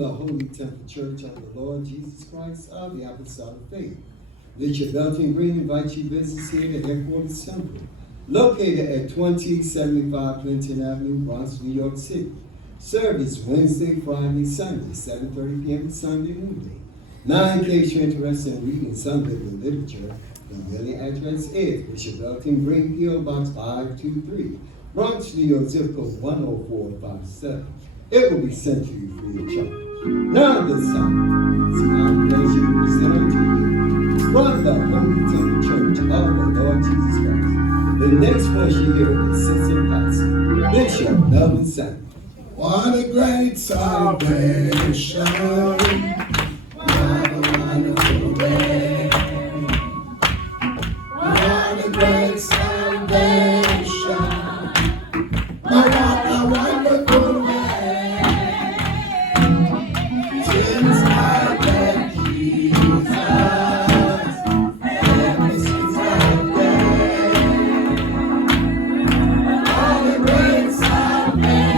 the Holy Temple Church of the Lord Jesus Christ of the Apostolic Faith. Bishop Belton Green invites you business here at Headquarters Temple, located at 2075 Clinton Avenue, Bronx, New York City. Service Wednesday, Friday, Sunday, 7:30 p.m. to Sunday noonday. Now, in case you're interested in reading some biblical literature, the mailing address is Bishop Belton Green, P.O. Box 523, Bronx, New York, zip code 10457. It will be sent to you free of charge. Now, this time, it's my pleasure to present unto you from the Holy Temple Church of the Lord Jesus Christ. The next voice you hear is Assistant Pastor Bishop Melvin Samuel. What a great salvation! What a wonderful way! What a great salvation! What a wonderful way! Since I met Jesus, ever since that day, what a great salvation!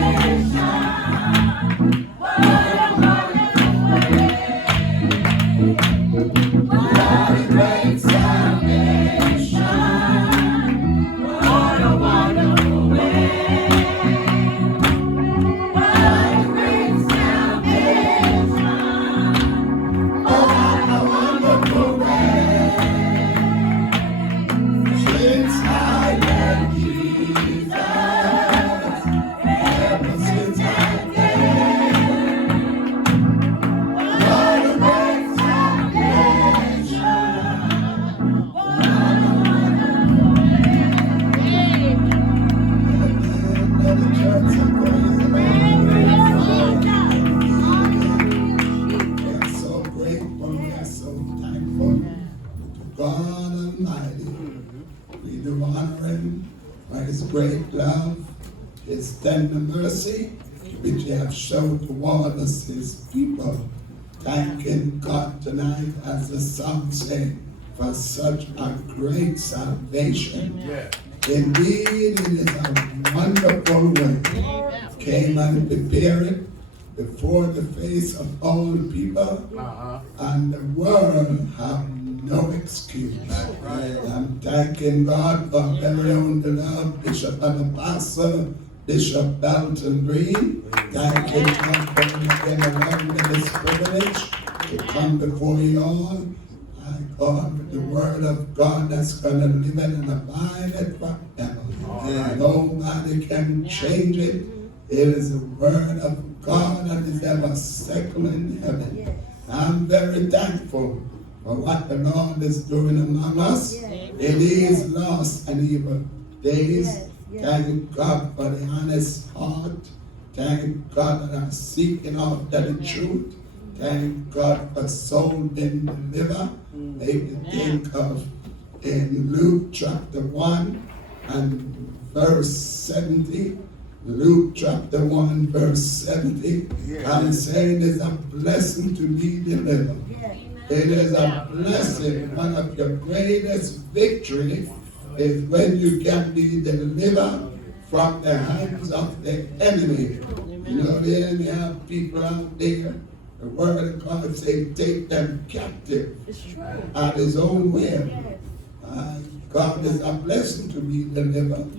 Great love, his tender mercy, which he has shown toward us, his people. Thanking God tonight, as the song said, for such a great salvation. Indeed, it is a wonderful way. Came and prepared it before the face of all people, and the world have no excuse. I'm thanking God for our very own beloved Bishop and Apostle Bishop Belton Green. Thanking God for again allowing me this privilege to come before you all. I God with the word of God that's going to live and abide forever. Nobody can change it. It is the word of God that is ever settled in heaven. I'm very thankful for what the Lord is doing among us in these lost and evil days. Thank God for the honest heart. Thank God that I'm seeking after the truth. Thank God for soul being delivered. Make me think of in Luke chapter 1 and verse 70. Luke chapter 1 verse 70. I'm saying it's a blessing to be delivered. It is a blessing. One of your greatest victories is when you can be delivered from the hands of the enemy. You know, the enemy have people out there. The word of God says, take them captive at his own will. God is a blessing to be delivered.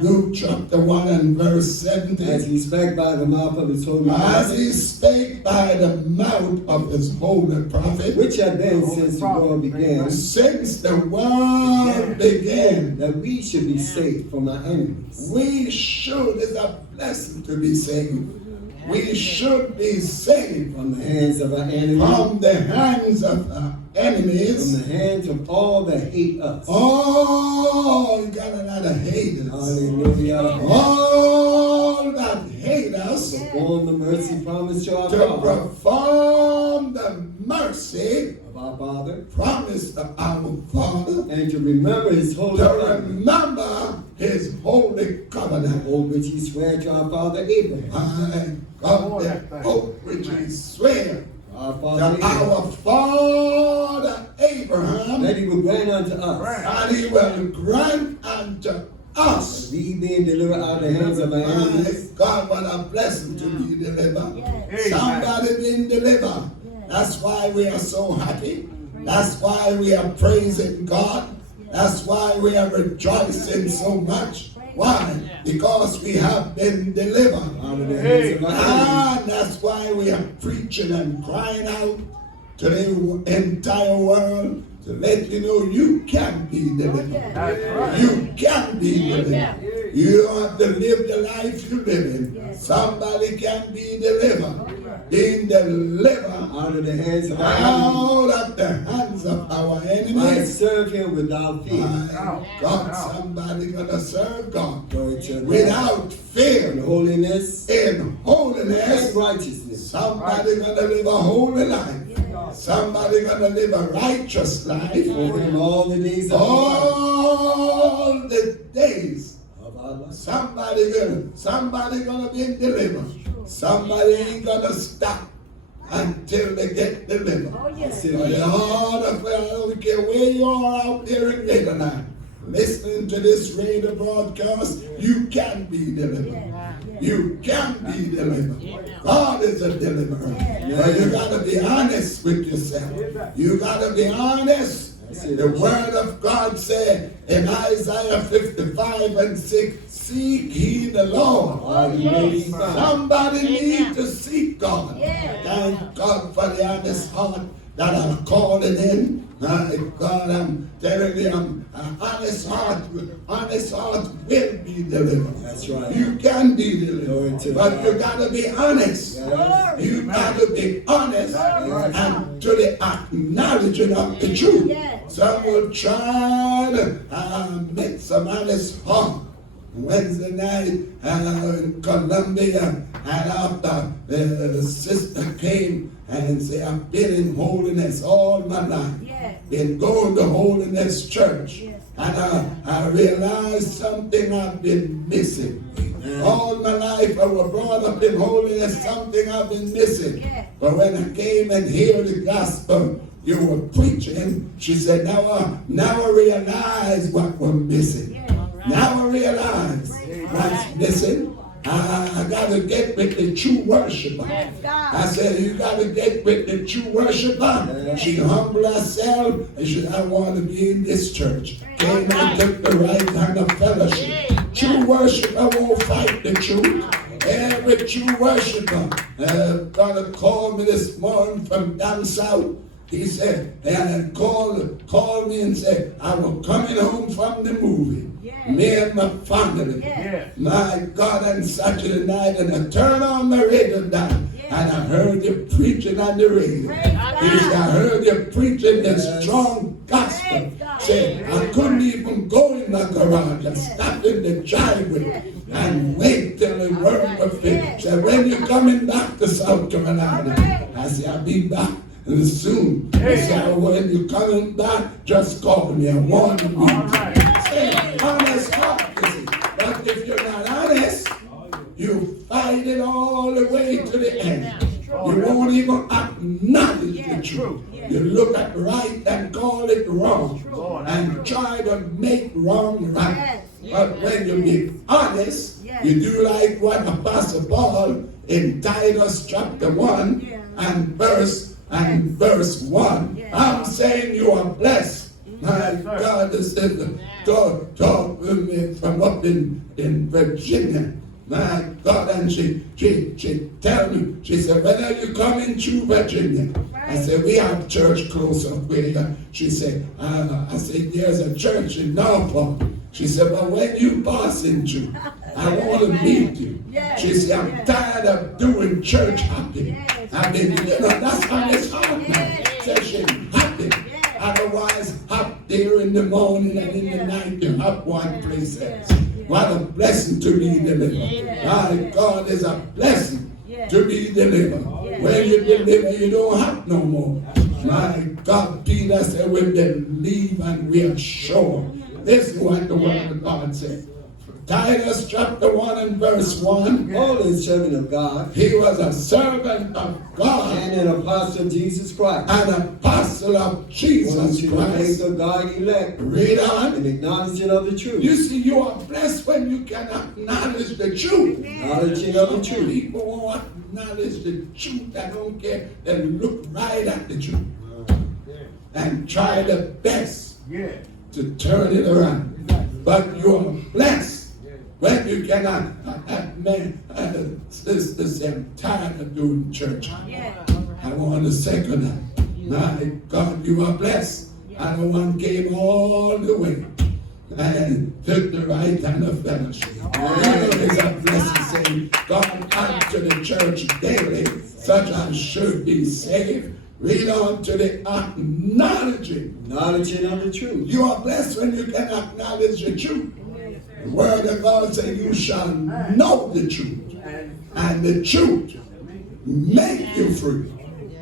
Luke chapter 1 and verse 17. As he spake by the mouth of his holy prophet. As he spake by the mouth of his holy prophet. Which had been since the world began. Since the world began. That we should be saved from our enemies. We should. It's a blessing to be saved. We should be saved from the hands of our enemies. From the hands of our enemies. From the hands of all that hate us. Oh, you got a lot of haters. Hallelujah. All that hate us. Perform the mercy promised to our Father. To perform the mercy of our Father. Promised to our Father. And to remember his holy covenant. Remember his holy covenant. Oath which he swore to our father Abraham. God, the oath which he swore our father Abraham, that he will grant unto us. And he will grant unto us. We being delivered out of the hands of our enemies. God, what a blessing to be delivered. Somebody been delivered. That's why we are so happy. That's why we are praising God. That's why we are rejoicing so much. Why? Because we have been delivered. And that's why we are preaching and crying out to the entire world to let you know you can be delivered. You can be delivered. You don't have to live the life you live in. Somebody can be delivered. Being delivered out of the hands of our I enemies. serve him without fear. My God, somebody gonna serve God Without without fear. in holiness In holiness. and righteousness. Somebody gonna live a holy life. Somebody gonna live a righteous life. For him all the days of our life. All the days. Of our life. Somebody gonna be delivered. Somebody ain't gonna stop until they get delivered. So I don't care where you are out there in Lebanon, listening to this radio broadcast, you can be delivered. You can be delivered. God is a deliverer. But you gotta be honest with yourself. You gotta be honest. The word of God said in Isaiah 55:6, seek ye the Lord. Somebody needs to seek God. Thank God for the honest heart that I'm calling in. God, I'm telling you, an honest heart will be delivered. That's right. You can be delivered, but you gotta be honest. Yes. You gotta be honest and to the acknowledging of the truth. Some will try to make some honest heart. Wednesday night in Columbia, and after the sister came and said, I've been in holiness all my life. Been going to holiness church. And I realized something I've been missing. All my life I was brought up in holiness, something I've been missing. But when I came and heard the gospel you were preaching, she said, now I realize what we're missing. Now I realize what's missing. I got to get with the true worshiper. I said, you got to get with the true worshiper. She humbled herself and she said, I want to be in this church. Came and took the right hand of fellowship. True worshiper won't fight the truth. Every true worshiper gonna call me this morning from down south. He said, and called me and said, I was coming home from the movie. Me and my family. My God, on Saturday night, and I turned on my radio down, and I heard you preaching on the radio. He said, I heard you preaching the strong gospel. Said, I couldn't even go in my garage. I stopped in the driveway and wait till the word was finished. Said, when you coming back to South Carolina? I said, I'll be back soon. He said, when you coming back, just call me. I want to be. Say, honest heart. But if you're not honest, you fight it all the way to the end. You won't even acknowledge the truth. You look at right and call it wrong and try to make wrong right. But when you be honest, you do like what Apostle Paul in Titus chapter 1 and verse 1. I'm saying you are blessed. My God, this is talk with me from up in Virginia. My God, and she tell me, she said, when are you coming to Virginia? I said, we have church close up where. She said, I said, there's a church in Norfolk. She said, but when you passing through, I want to meet you. She said, I'm tired of doing church hopping. I mean, that's how it's hard now. Said she happy. Otherwise, hop there in the morning and in the night, you hop one place else. What a blessing to be delivered. My God, is a blessing to be delivered. When you deliver, you don't have no more. My God, Peter said, we believe and we are sure. This is what the word of God said. Titus chapter 1 and verse 1. Paul is servant of God. He was a servant of God. And an apostle of Jesus Christ. An apostle of Jesus To the Christ. faith of God elect. Read on. And acknowledging of the truth. You see, you are blessed when you can acknowledge the truth. Acknowledging of the truth. People won't acknowledge the truth. I don't care. They look right at the truth and try the best to turn it around. But you are blessed when you cannot. This I'm tired of doing church. I want to second that. My God, you are blessed. And the one came all the way and took the right hand of fellowship. It is a blessing saying, God unto the church daily, such as should be saved. Read on to the acknowledging. Acknowledging of the truth. You are blessed when you can acknowledge the truth. The word of God says, you shall know the truth, and the truth make you free.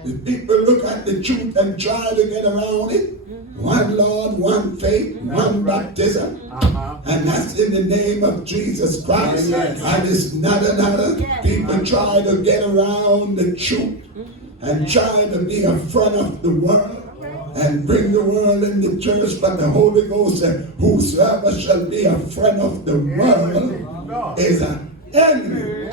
The people look at the truth and try to get around it. One Lord, one faith, one baptism. And that's in the name of Jesus Christ. And it's not another. People try to get around the truth and try to be in front of the world and bring the world in the church. But the Holy Ghost said, whosoever shall be a friend of the world is an enemy.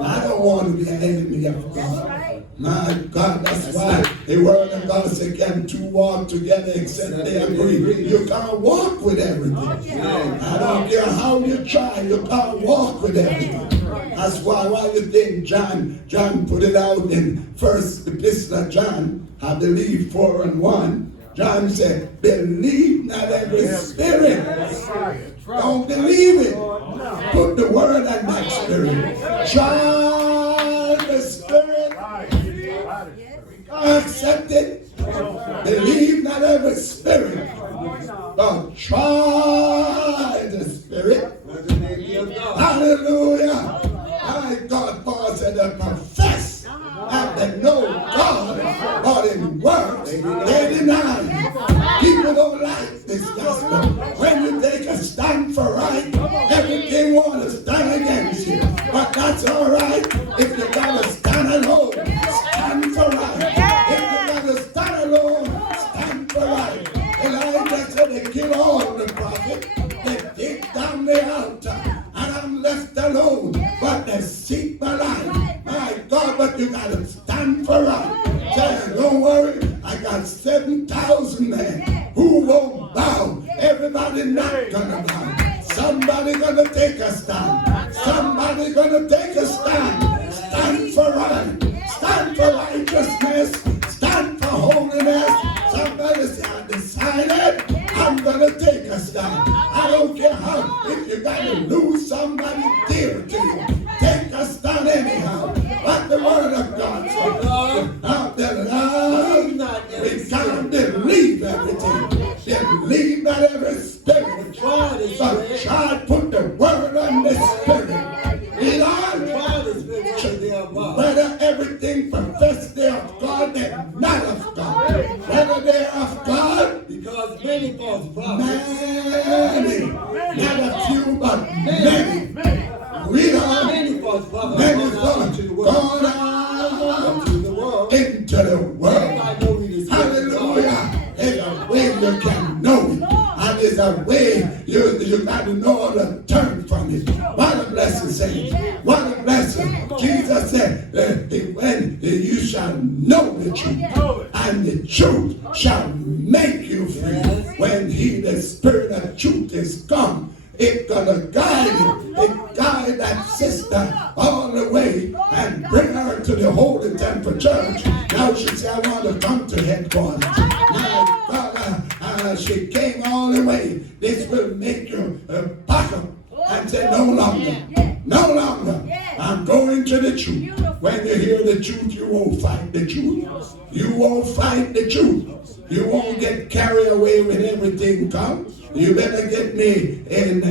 I don't want to be an enemy of God. My God, that's why the word of God said, can two walk together except they agree? You can't walk with everything. I don't care how you try, you can't walk with everything. That's why you think John put it out in first epistle of John, I believe 4:1. John said, believe not every spirit. Don't believe it. Put the word on that spirit. Try the spirit. Accept it. Believe not every spirit. But try the spirit. Hallelujah. My God, Paul said, to profess and to know God, but in works they deny. People don't like this gospel. When you take a stand for right, everything wants to stand against you. But that's all right. If you gotta stand alone, stand for right. If you gotta stand alone, stand for right. Elijah said they kill all the prophets. They dig down the altar, and I'm left alone. But they seek my life. My God, but you gotta stand for right. Say, don't worry, I got 7,000 men who won't bow. Everybody not gonna bow. Somebody gonna take a stand. Somebody gonna take a stand. Stand for right. Stand for righteousness. Stand for holiness. Somebody say, I decided I'm gonna take a stand. I don't care how. If you gotta lose somebody dear to you, take a stand anyhow. But the word of God says, without the love, we can't believe everything. Believe not every spirit. But try to put the word on the spirit. Read on. Whether everything profess they of God, they're not of God. Whether they're of God, because many false prophets. many, not a few, but many. Read on. Many false prophets. Many false gone out into the world. Into the world. Everybody know we the Hallelujah. There's a way you can know it. And there's a way you got to know how to turn from it. What a blessing, saints. What a blessing. Jesus said, when you shall know the truth, and the truth shall make you free. When the Spirit of truth is come, it's gonna guide you. It guide that sister all the way and bring her to the Holy Temple Church. Now she said, I want to come to headquarters. My God, she came all the way. This will make you back up and say, no longer. No longer. I'm going to the truth. When you hear the truth, you won't fight the truth. You won't fight the truth. You won't get carried away with everything come. You better get me in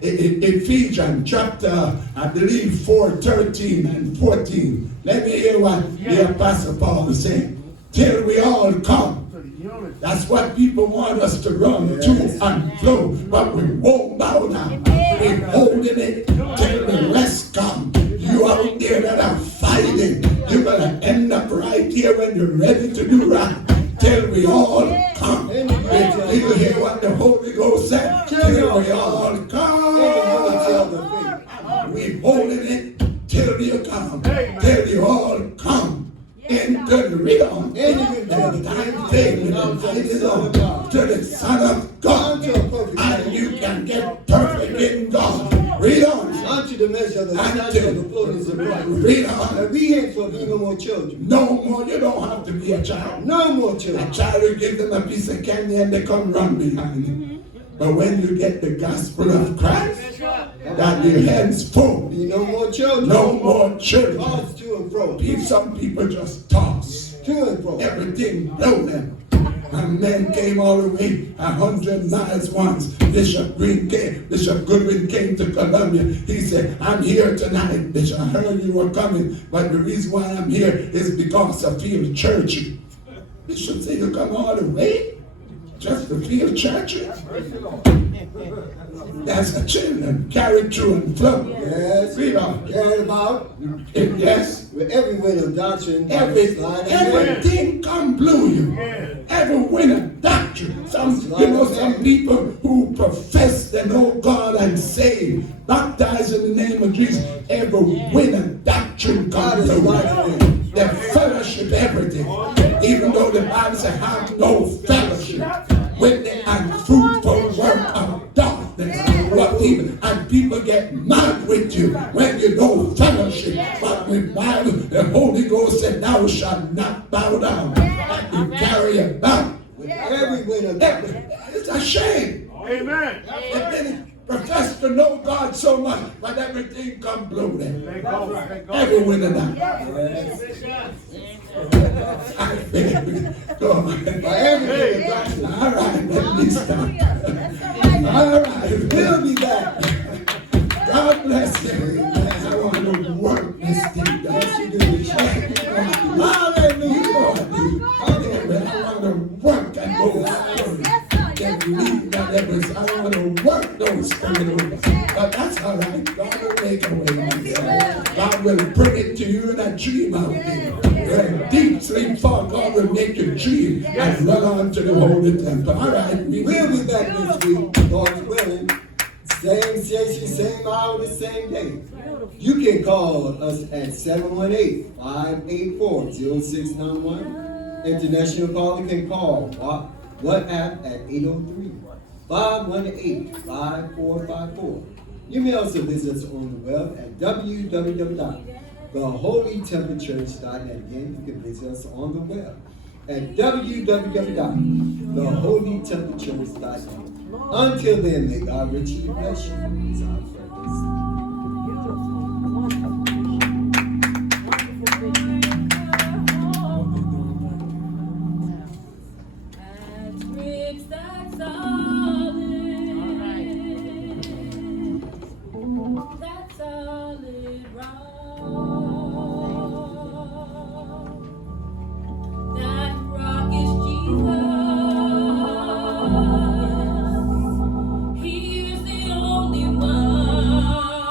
Ephesians chapter, I believe, 4:13 and 14. Let me hear what the Apostle Paul is saying. Till we all come. That's what people want us to run to and flow, but we won't bow down. We're holding it till the rest come. You out there that are fighting, you're going to end up right here when you're ready to do right. Till we all come. Do you hear what the Holy Ghost said? Till we all come. We holding it till you come. Till you all come. Into the read on. To the Son of God. And you can get perfect in God. Read on. Unto the measure of the stature of the fullness of Christ. Read on. And we ain't for no more children. No more. You don't have to be a child. No more children. A child will give them a piece of candy and they come run behind you. But when you get the gospel of Christ, that your hands full. Be no more children. No more children. Toss to and fro. Some people just toss. To and fro. Everything blow them. A man came all the way 100 miles once. Bishop Goodwin came to Columbia. He said, I'm here tonight, Bishop. I heard you were coming, but the reason why I'm here is because I feel churchy. Bishop said, you come all the way just to feel churchy? That's the children carried through and flow. Yes. Read on. Carried about. Yes. With every wind of doctrine. Everything come blew you. Every wind of doctrine. Some people who profess they know God and saved, baptized in the name of Jesus. Every wind of doctrine come blew you. They fellowship everything. Even though the Bible says have no fellowship with the unfruitful work of darkness. And people get mad with you when you know fellowship. But with Bible, the Holy Ghost said, thou shalt not bow down. And you carry about. Every wind of doctrine. It's a shame. Amen. They profess to know God so much, but everything come blow them. Every wind of doctrine. Go on. All right, let me stop. All right, we'll be back. God bless you. I want to work this thing. Hallelujah. I want to work and go forward. I want to work those things. But that's all right. God will make a way. God will bring it to you in a dream out there. When deep sleep fall, God will make you dream and run on to the Holy Temple. All right. We'll be back next week, God's willing. Same station, same hour, the same day. You can call us at 718-584-0691. International caller can call WhatsApp at 803-518-5454. You may also visit us on the web at www.theholytemplechurch.net. Again, you can visit us on the web at www.theholytemplechurch.net. Until then, may God richly bless you. It's our purpose. He's the only one.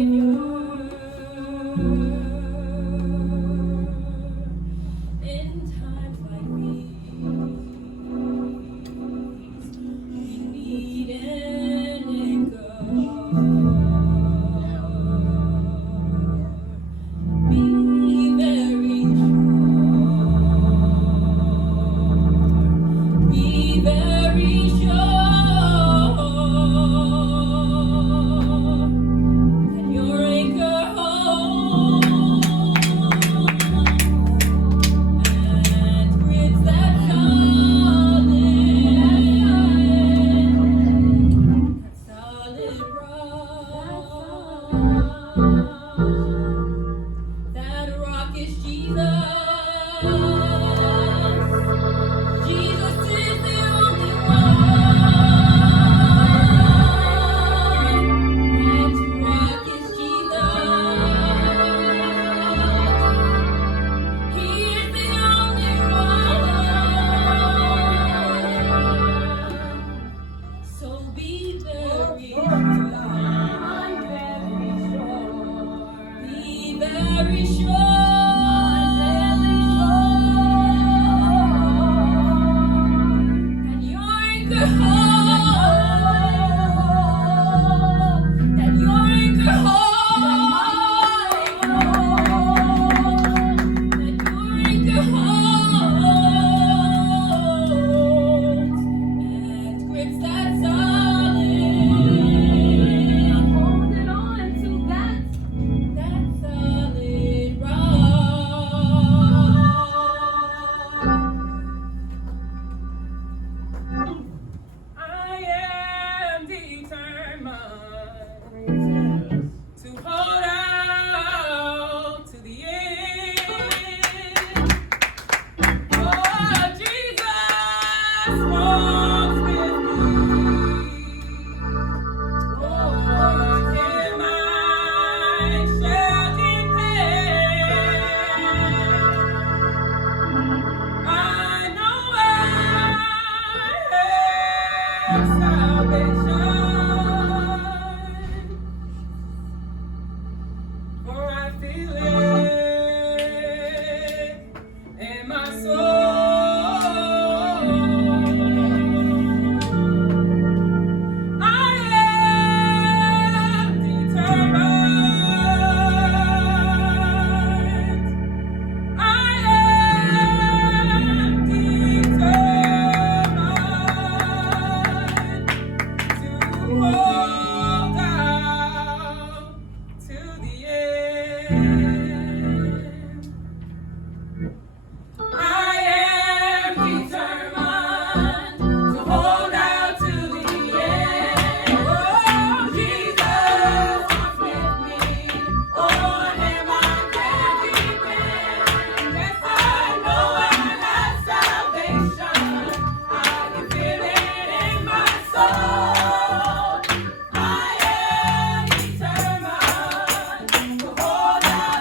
Hold out.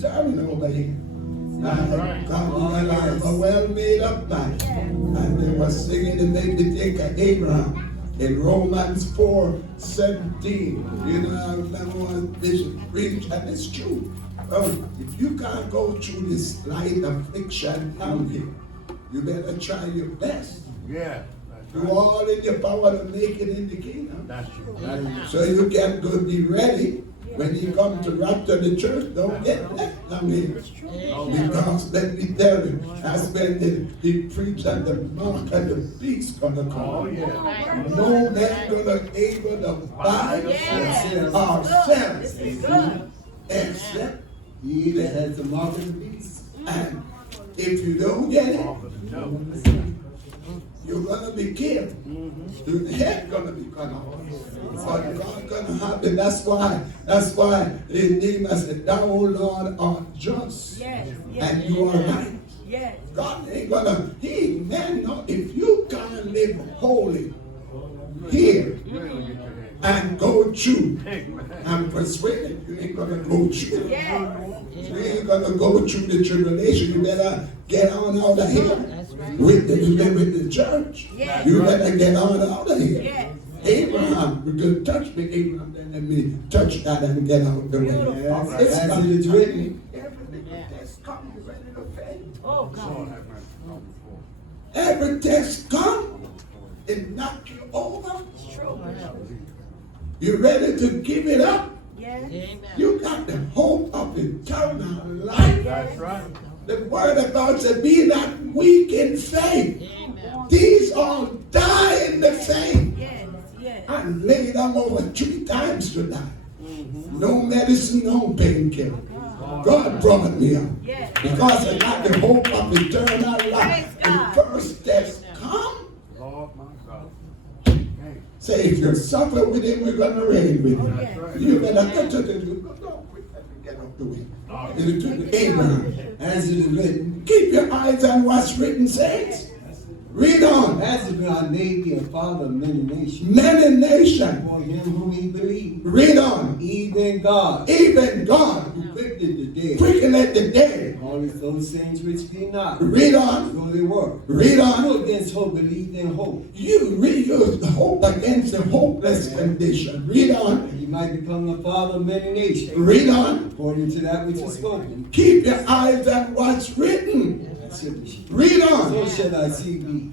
determined over here. God, we got a well made up mind. And they were singing and they could take Abraham in Romans 4:17. You know, I remember one bishop preached, and it's true. If you can't go through this light affliction down here, you better try your best. Yeah. Do all in your power to make it in the kingdom. That's true. So you can go be ready when he comes to rapture the church. Don't get left. I mean, because let me tell you, that's when he preached that the mark and the beast gonna come. Oh, yeah. No man gonna able to buy ourselves except He that has the mark of the beast. and if you don't get it, No. you're gonna be killed. The head gonna be cut off. But God gonna happen. That's why his name I said, thou, O Lord, art just. And you are right. God ain't gonna, if you can't live holy here and go through, I'm persuaded you ain't gonna go through. You ain't gonna go through the tribulation. You better get on out of here with the church. You better get on out of here. Abraham, you can touch me, Abraham, then let me touch that and get out the way. Yes, as it is written. Everything that's come, you ready to fail. Oh, God. Every test come, it knock you over. You ready to give it up? You got the hope of eternal life. That's right. The word of God said, be not weak in faith. These all die in the faith. I laid them over 3 times to die. No medicine, no painkiller. God brought me up. Because I got the hope of eternal life. The first test come. Lord, my God. Say, if you suffer with him, we're going to reign with him. You better get to the get out the way. It took Abraham. As it is written. Keep your eyes on what's written, saints. Read on. As it God made thee a father of many nations. Many nations. For him whom he believed. Read on. Even God. Even God. Who quickened the dead. Quickeneth the dead. All those things which be not. Read on. Though they were. Read on. Who against hope believed in hope. You reuse the hope against the hopeless condition. Read on. That he might become the father of many nations. Read on. According to that which is spoken. Keep your eyes on what's written. Read on. So shall I see thee.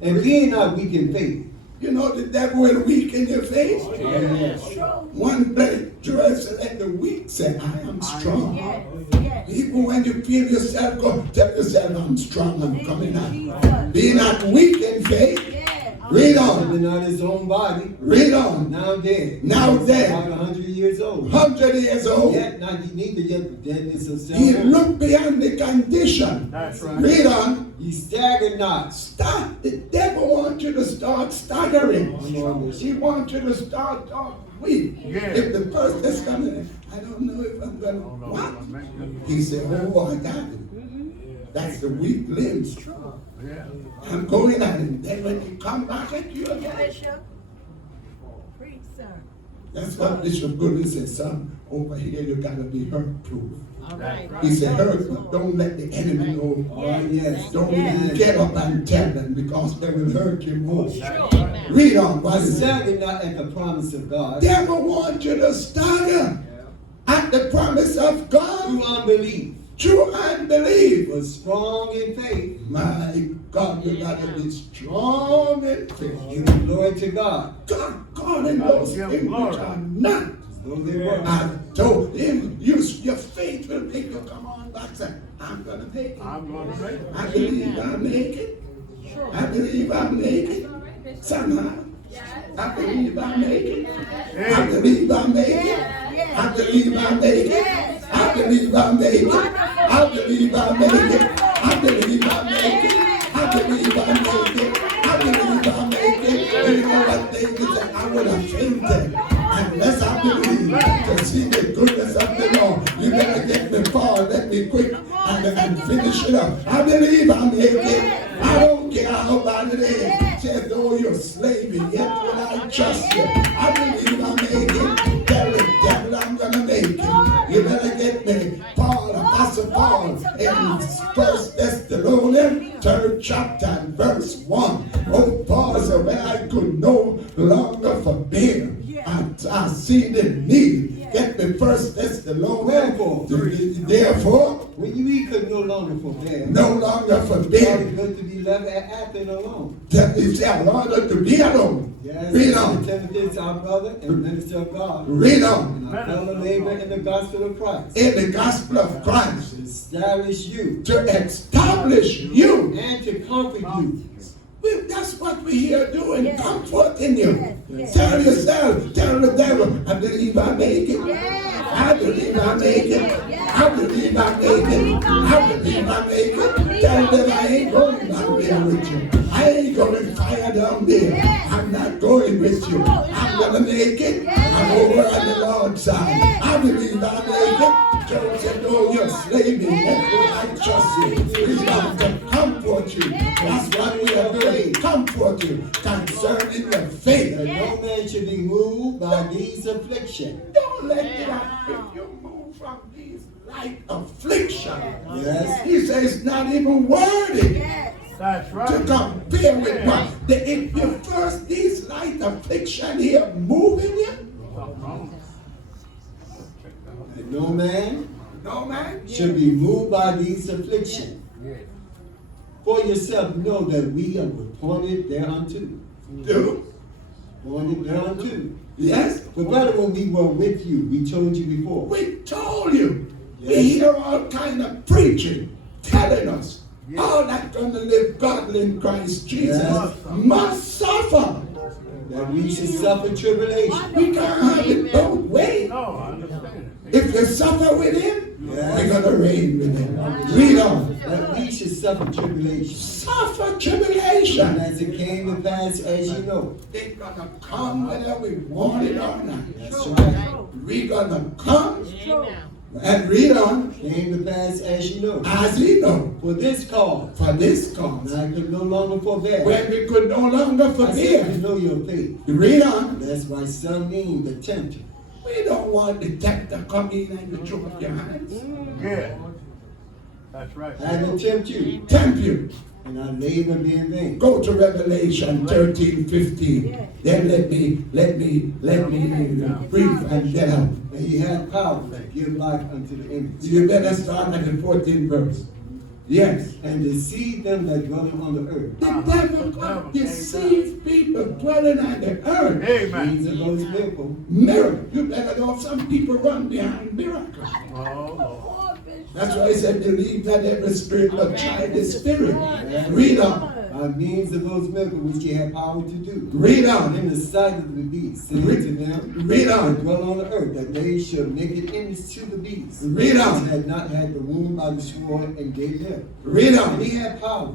And being not weak in faith. You know the devil will weaken your faith. One place, dress and let the weak say, I am strong. Even when you feel yourself, go tell yourself, I'm strong, I'm coming out. Be not weak in faith. Read on. Living on his own body. Read on. Now dead. Now dead. About 100 years old. 100 years old. Yet not neither yet the deadness of self. He looked beyond the condition. That's right. Read on. Ye stagger not. Stop. The devil wants you to start staggering. He wants you to start weak. Yeah. If the first is coming, I don't know if I'm going to. What? He said, oh, I got it. That's the weak limbs. Yeah. I'm going at him. Then when he come back at you again. Bishop. Preach, sir. That's what Bishop Goodwin said, son, over here you got to be hurt proof. All right. He said, hurt, but don't let the enemy know. Oh, yes. Don't Yes. get up and tell them because they will hurt you more. Amen. Read on. What is it? Stagger not at the promise of God. Devil wants you to stagger at the promise of God. Through unbelief. True unbelief. Was strong in faith. My God, you got to be strong in faith. Give glory to God. God in those things which are not. Though they were. I told him, your faith will make you come on back and say, I'm going to make it. I'm going to make it. I believe I'll make it. I believe I'll make it. Somehow. I believe I'll make it. I believe I'll make it. I believe I'll make it. I believe I'll make it. I believe I'll make it. I believe I'll make it. I believe I'll make it. I believe I'll make it. You know what David said? I would have fainted unless I believe to see the goodness of the Lord. You better get me far. Let me quick and finish it up. I believe I'll make it. I don't care how bad it is. Said, though you're slaving, yet will I trust you. I believe I'll make it. Tell the devil I'm gonna make it. You better get me. Paul, and verse 1. Oh, Paul said, when I could no longer forbear, I seen the need. Get me First Thessalonians. Therefore, when we could no longer forbear, no longer it's forbear. good to be left at Athens alone. That is in order to be alone. Yes, Read on. Timothy is our brother and minister of God. Read on. And our fellow labor in the gospel of Christ. In the gospel of Christ. To establish you To establish you. and to comfort you. That's what we're here doing. Yes. Comforting you. Yes. Tell yourself, tell the devil, I believe I make it. Yes. I believe I make it. I believe I make it. I believe I make it. Tell them I ain't going down there with you. I ain't going fire down there. I'm not going with you. I'm gonna make it. I'm over on the Lord's side. I believe I make it. Job said, "Oh, you're slay me. Let me I trust you." He's going to comfort you. That's what we are doing. Comfort you concerning your faith. That no man should be moved by these afflictions. Don't let it happen. If you move from these light affliction, Yes. he says it's not even worthy That's to right. compare with what. If you first these light affliction here moving you, Something wrong. That no man no man. should be moved by these afflictions. Yeah. For yourself know that we are appointed thereunto. Do Appointed thereunto. yes. But better when we were with you, we told you before. We told you. We Yes. hear all kind of preaching telling us all that gonna live godly in Christ Jesus Yes. must suffer. That we should suffer tribulation. We can't have it both ways. No, I understand it. If you suffer with him, Yes. we're gonna reign with him. Read on. That we should suffer tribulation. Suffer And tribulation. as it came to pass, as you know. It's gonna come whether we want it or not. That's right. We're gonna come Amen. and read on Came to pass, as you know. as we know. For this cause, For this cause, I could no longer forbear. when we could no longer I said forbear. to know your faith. Read on. That's why some mean the tempter. We don't want the tempter to come in and you choke up your hands. Yeah. That's right. I will tempt you, Tempt you. and our labor be in vain. Go to Revelation 13:15. Then let me brief and get out. And he had power to give life unto the image. You better start at the 14th verse. Yes. And deceive them that dwell on the earth. The devil could deceive people dwelling on the earth. Means Amen. of those people. Miracle. You better know some people run behind miracles. Oh, That's why I said believe that every spirit but try the spirit. Read on. By means of those miracles which he had power to do. Read on. In the sight of the beast, saying to them Read that on. dwell on the earth, that they should make an image to the beast. Read on. Which had not had the wound by the sword and gave them. Read And on. he had power.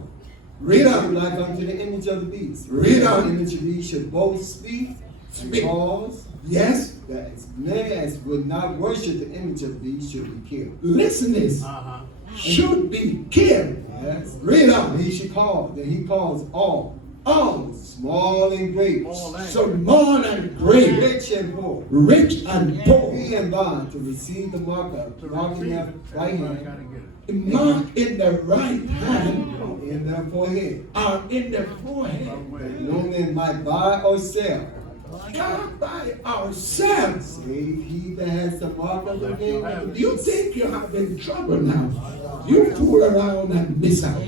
Read to give on. life unto the image of the beast. Read on. The image of the beast should both speak and Speak. cause Yes. that as many as would not worship the image of the beast should be killed. Listen this. uh-huh. Should be killed. Yes. Read And on. he should call, then he calls all, small and great, All that. So more and great, rich and poor, rich and poor, free and bond, to receive the mark of To mark in receive their it, right everybody hand, gotta get it. mark in the right hand in their forehead, or in the forehead. that no man might buy or sell, Not by ourselves. save he that has the mark of the name of the beast. You think you have in trouble now. You fool around and miss out.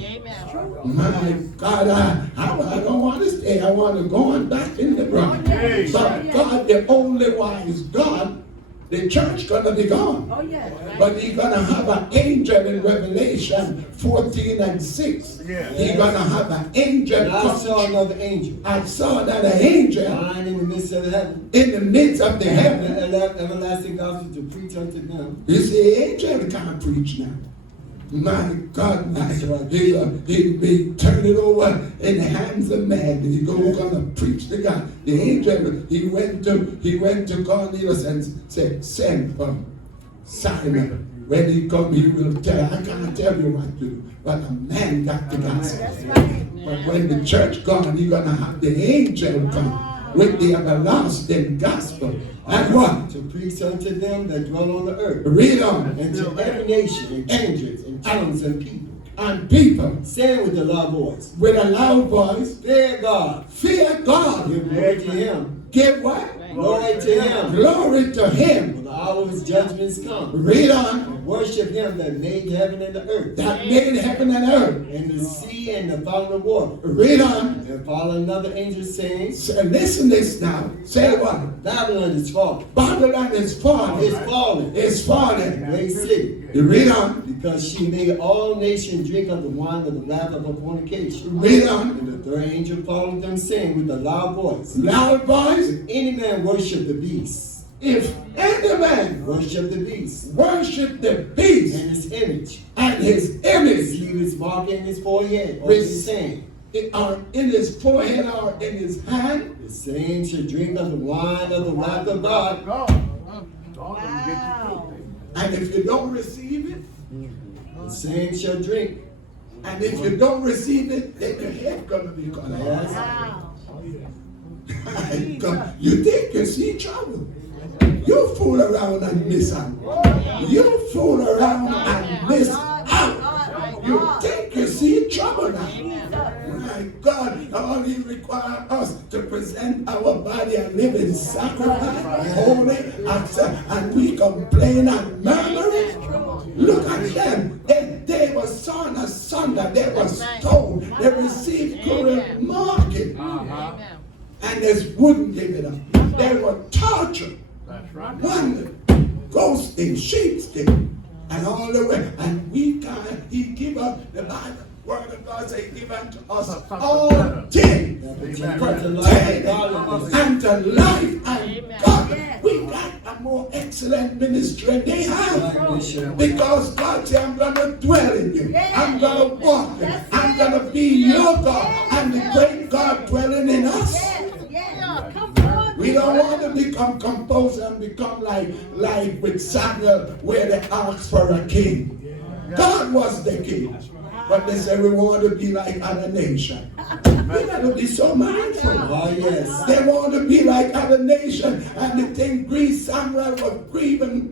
My God, I don't want to stay. I want to go on back in the ground. Hey. But God, the only wise God, the church gonna be gone. Oh, yes. But he's gonna have an angel in Revelation 14:6. Yeah. He's gonna have an angel. And I saw another angel I saw that an angel lying in the midst of heaven, in the midst of the heaven. and the everlasting gospel to preach unto them. You see, angel can't preach now. My God, my God, he'll be turned it over in the hands of man. He's gonna preach to God. The angel, he went to Cornelius and said, send for Simon. When he come, he will tell. I can't tell you what to do, but a man got the gospel. That's right. But when the church gone, he's gonna have the angel come with the everlasting gospel. And what? To preach unto them that dwell on the earth, Read on. and to every nation, and kindreds, and tongues, and people. and people saying with a loud voice, with a loud voice, fear God, fear God. give glory to him, Give what? glory to him, Glory to for him. the hour of his judgments come. Read on. And worship him that made heaven and the earth, That made heaven and earth. and the sea and the fountain of water. Read on. And follow another angel saying, So listen this now. Say what? Babylon is fallen. Babylon is fallen. It's fallen. It's fallen. Great city. You read on. Because she made all nations drink of the wine of the wrath of her fornication. Read on. And the third angel followed them, saying with a loud voice, Loud voice. if any man worship the beast, If any man worship the beast, worship the beast and his image, and his image receive his mark in his forehead or his hand, or in his forehead or in his hand, the same shall drink of the wine of the wrath of God. Go. Don't get you Wow. twisted. and if you don't receive it, The same shall drink. and if you don't receive it, then your head gonna be cut off. Yes. Wow. God, you think you see trouble. You fool around and miss out. You fool around and miss out. You think you see trouble now. My God, all He requires us to present our body a living sacrifice, holy, and we complain and murmur. Look at them. They were sawn asunder. They were stoned. They received cruel marking. And they wouldn't give it up. They were tortured. That's right. One goes in sheepskin and all the way. And we can't, He give us, the Bible, Word of God say, give unto us all things pertaining unto life and God. We got a more excellent ministry than they have. Because God said, I'm going to dwell in you. I'm going to walk in you. I'm going to be your God. And the great God dwelling in us. Come on. We don't want to become composed and become like with Samuel where they asked for a king. God was the king. But they said we want to be like other nations. We got to be so mindful. Oh, yes. They want to be like other nations. And the thing grieved Samuel was grieving.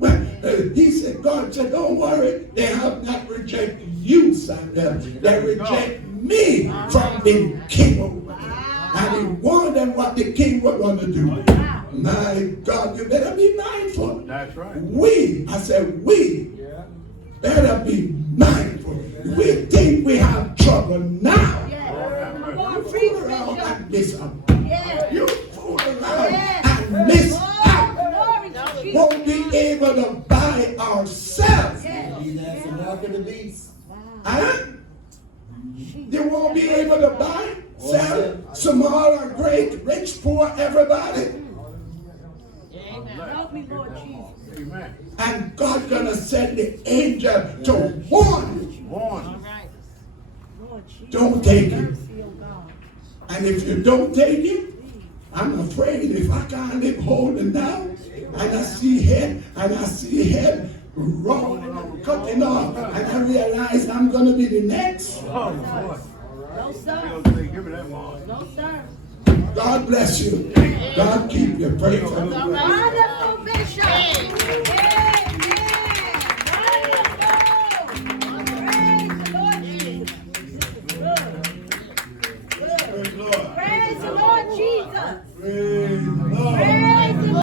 He said, God said, don't worry. They have not rejected you, Samuel. They reject me from being king. And he warned them what the king was going to do. My God, you better be mindful. That's right. I said, we better be mindful. We think we have trouble now. Come on, You preach, fool around Bishop. and miss out. Yeah. You fool around Yeah. and miss out. Glory to Jesus. Won't be able to buy ourselves. Yeah. He that's the mark of the beast. Huh? You won't be able to buy, sell, small or great, rich, poor, everybody. Help me, Lord Jesus. Amen. And God gonna send the angel to warn you. Warn. Lord Jesus. Don't take it. Mercy, oh God. And if you don't take it, I'm afraid if I can't live holding down, and I see head rolling and cutting off, and I realize I'm gonna be the next. Oh, boy. No, sir. Give me that one. No, sir. God bless you. God keep you. Pray for me. Wonderful Bishop. Amen. Wonderful. Praise the Lord Jesus. Good. Good. Praise the Lord Jesus. Praise